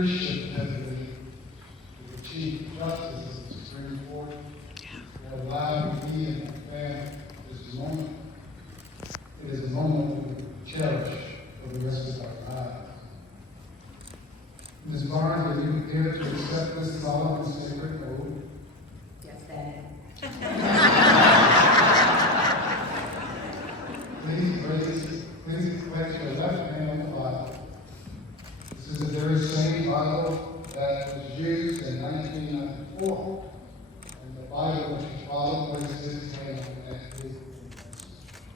appreciative of the Chief Justice of the Supreme Court for allowing me and my family this moment. It is a moment to cherish for the rest of our lives. Ms. Barnes, are you prepared to accept this solemn and sacred oath? Yes, Dad. Please place your left hand on the Bible. This is the very same Bible that was used in 1994, and the Bible which his father placed his hand on at his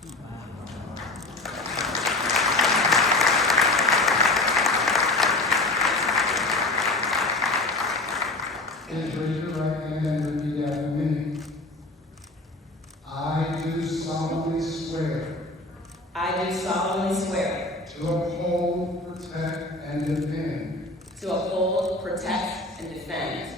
inquest. Please raise your right hand and repeat after me. I do solemnly swear. I do solemnly swear To uphold, protect, and defend to uphold, protect, and defend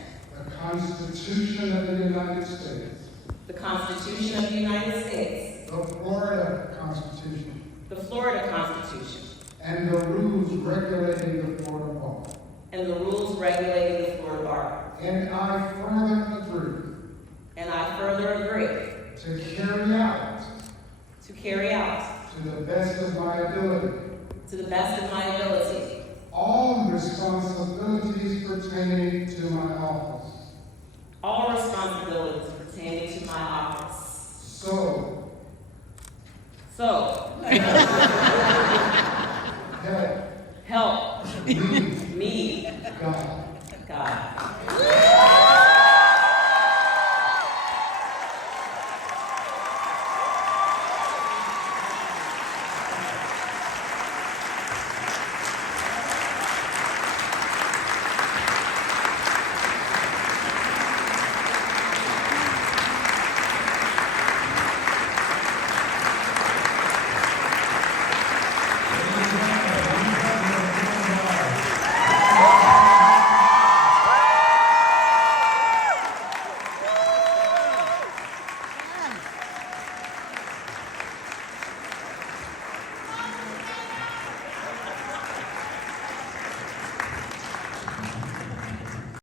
the Constitution of the United States, the Constitution of the United States, the Florida Constitution, the Florida Constitution, and the rules regulating the Florida Bar. and the rules regulating the Florida Bar. And I further agree And I further agree to carry out, to carry out, to the best of my ability, to the best of my ability, all responsibilities pertaining to my office. all responsibilities pertaining to my office. So, So, help help me, me, God. God.